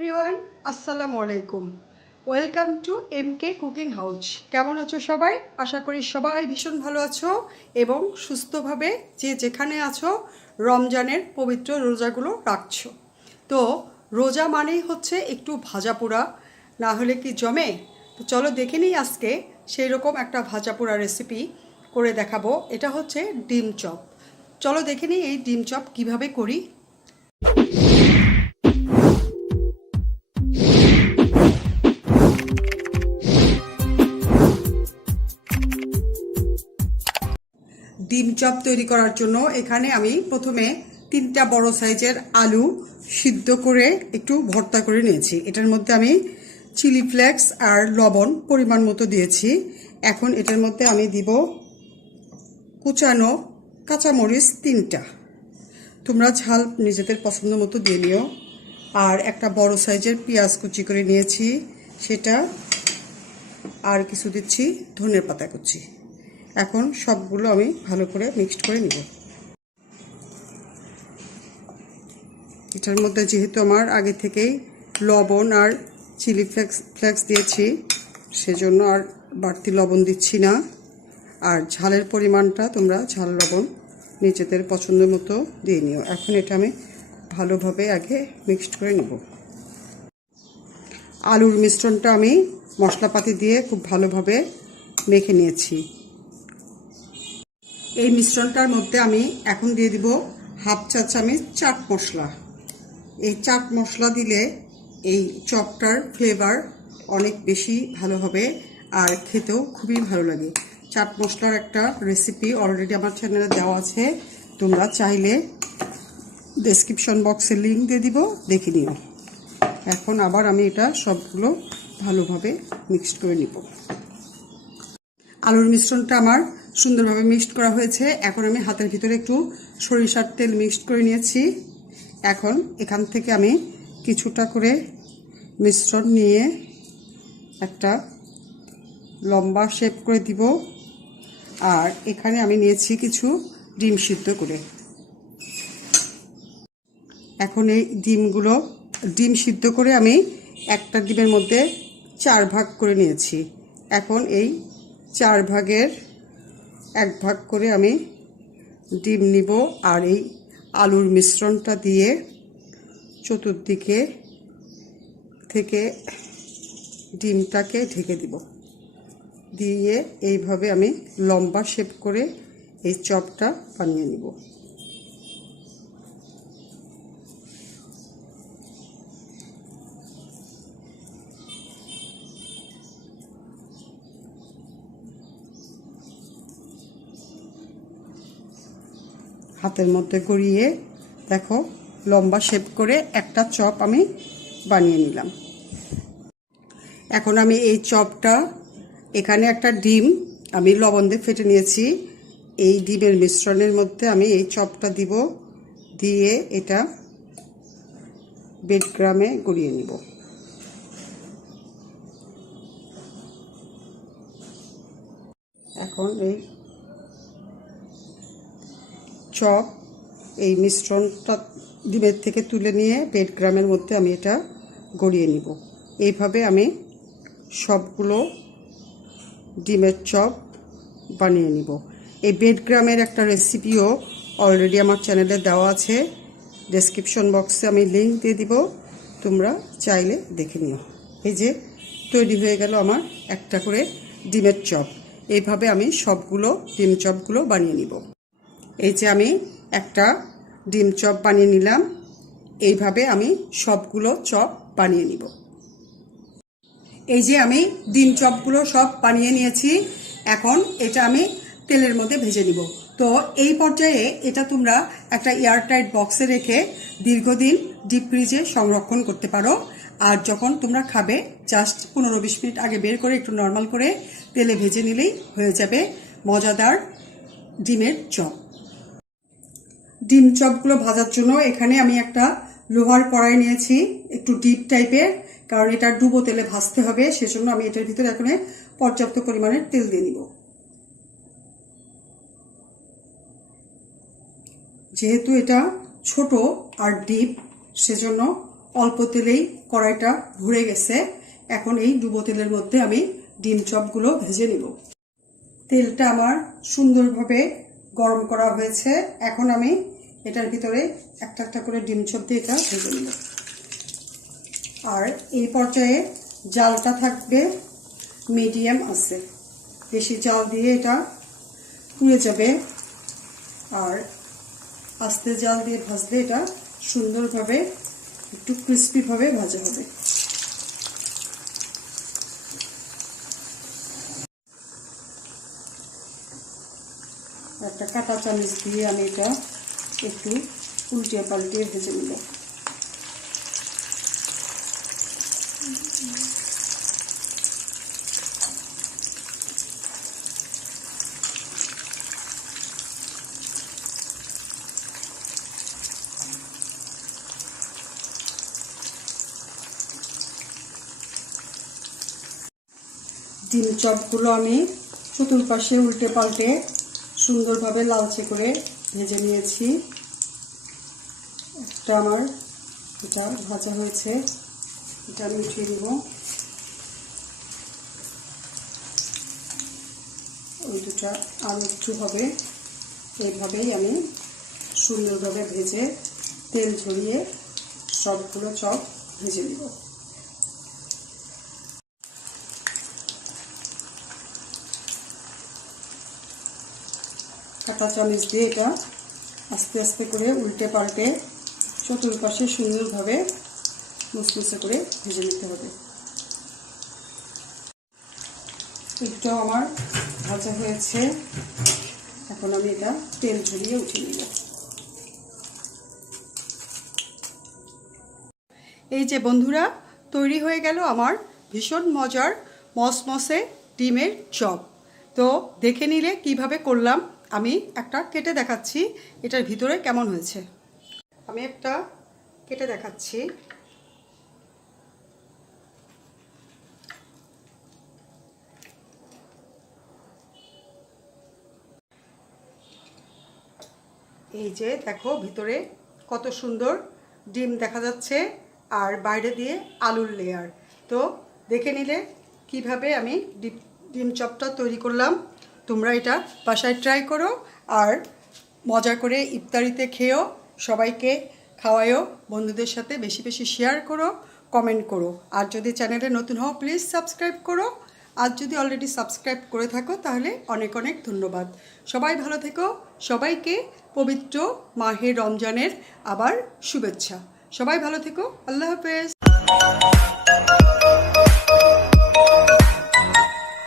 Everyone আসসালামু আলাইকুম। Welcome to M K cooking house কেমন আছো সবাই? আশা করি সবাই ভীষণ ভালো আছো এবং সুস্থভাবে যে যেখানে আছো, রমজানের পবিত্র রোজাগুলো রাখছো। তো রোজা মানেই হচ্ছে একটু ভাজা পোড়া না হলে কি জমে? তো চলো দেখে নিই আজকে সেই রকম একটা ভাজা পোড়া রেসিপি করে দেখাবো। এটা হচ্ছে ডিম চপ। চলো দেখে নিই এই ডিম চপ কীভাবে করি। ডিম চপ তৈরি করার জন্য এখানে আমি প্রথমে তিনটা বড় সাইজের আলু সিদ্ধ করে একটু ভর্তা করে নিয়েছি। এটার মধ্যে আমি চিলি ফ্লেক্স আর লবণ পরিমাণ মতো দিয়েছি। এখন এটার মধ্যে আমি দিব কুচানো কাঁচামরিচ তিনটা। তোমরা ঝাল নিজেদের পছন্দ মতো দিয়ে নিও। আর একটা বড় সাইজের পেঁয়াজ কুচি করে নিয়েছি। সেটা আর কিছু দিচ্ছি ধনে পাতা কুচি। এখন সবগুলো আমি ভালো করে মিক্সড করে নিব। এটার মধ্যে যেহেতু আমার আগে থেকেই লবণ আর চিলি ফ্লেক্স ফ্লেক্স দিয়েছি, সেজন্য আর বাড়তি লবণ দিচ্ছি না। আর ঝালের পরিমাণটা তোমরা ঝাল, লবণ নিজেদের পছন্দ মতো দিয়ে নিও। এখন এটা আমি ভালোভাবে আগে মিক্সড করে নেব। আলুর মিশ্রণটা আমি মশলাপাতি দিয়ে খুব ভালোভাবে মেখে নিয়েছি। এই মিশ্রণটার মধ্যে আমি এখন দিয়ে দিব হাফ চা চামচ চাট মশলা। এই চাট মশলা দিলে এই চপটার ফ্লেভার অনেক বেশি ভালো হবে আর খেতেও খুবই ভালো লাগে। চাট মশলার একটা রেসিপি অলরেডি আমার চ্যানেলে দেওয়া আছে। তোমরা চাইলে ডেসক্রিপশন বক্সে লিঙ্ক দিয়ে দিব, দেখে নিও। এখন আবার আমি এটা সবগুলো ভালোভাবে মিক্সড করে নিব। আলুর মিশ্রণটা আমার সুন্দরভাবে মিক্সড করা হয়েছে। এখন আমি হাতের ভিতরে একটু সরিষার তেল মিক্সড করে নিয়েছি। এখন এখান থেকে আমি কিছুটা করে মিশ্রণ নিয়ে একটা লম্বা শেপ করে দিব। আর এখানে আমি নিয়েছি কিছু ডিম সিদ্ধ করে। এখন এই ডিমগুলো, ডিম সিদ্ধ করে আমি একটা ডিমের মধ্যে চার ভাগ করে নিয়েছি। এখন এই চার ভাগের এক ভাগ করে আমি ডিম নিব আর এই আলুর মিশ্রণটা দিয়ে চতুর্দিকে থেকে ডিমটাকে ঢেকে দিব। দিয়ে এইভাবে আমি লম্বা শেপ করে এই চপটা বানিয়ে নিব। হাতের মধ্যে গড়িয়ে দেখো, লম্বা শেপ করে একটা চপ আমি বানিয়ে নিলাম। এখন আমি এই চপটা, এখানে একটা ডিম আমি লবণ দিয়ে ফেটে নিয়েছি। এই ডিমের মিশ্রণের মধ্যে আমি এই চপটা দিব, দিয়ে এটা বেডগ্রামে গড়িয়ে নিব। এখন এই চপ, এই মিশ্রণটা ডিমের থেকে তুলে নিয়ে বেড গ্রামের মধ্যে আমি এটা গড়িয়ে নিব। এইভাবে আমি সবগুলো ডিমের চপ বানিয়ে নিব। এই বেড গ্রামের একটা রেসিপিও অলরেডি আমার চ্যানেলে দেওয়া আছে। ডেসক্রিপশন বক্সে আমি লিঙ্ক দিয়ে দিব। তোমরা চাইলে দেখে নিও। এই যে তৈরি হয়ে গেল আমার একটা করে ডিমের চপ। এইভাবে আমি সবগুলো ডিম চপগুলো বানিয়ে নিব। এই যে আমি একটা ডিম চপ বানিয়ে নিলাম। এইভাবে আমি সবগুলো চপ বানিয়ে নিব। এই যে আমি ডিম চপগুলো সব বানিয়ে নিয়েছি। এখন এটা আমি তেলের মধ্যে ভেজে নিব। তো এই পর্যায়ে এটা তোমরা একটা এয়ারটাইট বক্সে রেখে দীর্ঘদিন ডিপ ফ্রিজে সংরক্ষণ করতে পারো। আর যখন তোমরা খাবে, জাস্ট পনেরো বিশ মিনিট আগে বের করে একটু নর্মাল করে তেলে ভেজে নিলেই হয়ে যাবে মজাদার ডিমের চপ। ডিম চপগুলো ভাজার জন্য এখানে আমি একটা লোহার কড়াই নিয়েছি, একটু ডিপ টাইপের, কারণ এটা ডুবো তেলে ভাজতে হবে, সেজন্য আমি এটার ভিতরে এখানে পর্যাপ্ত পরিমাণের তেল দিয়ে নিব। যেহেতু এটা ছোট আর ডিপ, সেজন্য অল্প তেলেই কড়াইটা ভরে গেছে। এখন এই ডুবো তেলের মধ্যে আমি ডিম চপগুলো ভেজে নিব। তেলটা আমার সুন্দরভাবে গরম করা হয়েছে। এখন আমি এটার ভিতরে একটা একটা করে ডিম চপ দিয়ে এটা ভেজে নিব। আর এই পর্যায়ে জালটা থাকবে মিডিয়াম আছে। বেশি জাল দিয়ে এটা পুড়ে যাবে। আর আস্তে জাল দিয়ে ভাজলে এটা সুন্দরভাবে একটু ক্রিস্পিভাবে ভাজা হবে। একটা কাঁটা চামচ দিয়ে আমি এটা একটু উল্টিয়ে পাল্টিয়ে ভেজে নিব। ডিম চপগুলো আমি চতুর্পাশে উল্টে পাল্টে সুন্দরভাবে লালচে করে ভেজে নিয়েছি। একটা আমার এটা ভাজা হয়েছে, এটা আমি উঠিয়ে দিব ওই দুটা আরও একটু হবে। এইভাবেই আমি সুন্দরভাবে ভেজে তেল ঝরিয়ে সবগুলো চপ ভেজে নিব। কাঁটা চামচ দিয়ে এটা আস্তে আস্তে করে উল্টে পাল্টে চতুর্পাশে সুন্দরভাবে মুসমুসে করে ভেজে নিতে হবে। একটাও আমার ভাজা হয়েছে। এখন আমি এটা তেল ঝরিয়ে উঠিয়ে নিব। এই যে বন্ধুরা, তৈরি হয়ে গেল আমার ভীষণ মজার মসমসে ডিমের চপ। তো দেখে নিলে কীভাবে করলাম আমি একটা কেটে দেখাচ্ছি, এটার ভিতরে কেমন হয়েছে। আমি একটা কেটে দেখাচ্ছি। এই যে দেখো, ভিতরে কত সুন্দর ডিম দেখা যাচ্ছে, আর বাইরে দিয়ে আলুর লেয়ার তো দেখে নিলে কীভাবে আমি ডিম ডিম চপটা তৈরি করলাম। তোমরা এটা বাসায় ট্রাই করো আর মজা করে ইফতারিতে খেয়েও, সবাইকে খাওয়ায়ও, বন্ধুদের সাথে বেশি বেশি শেয়ার করো কমেন্ট করো। আর যদি চ্যানেলে নতুন হও প্লিজ সাবস্ক্রাইব করো। আর যদি অলরেডি সাবস্ক্রাইব করে থাকো, তাহলে অনেক অনেক ধন্যবাদ। সবাই ভালো থেকো, সবাইকে পবিত্র মাহে রমজানের আবার শুভেচ্ছা। সবাই ভালো থেকো, আল্লাহ হাফেজ।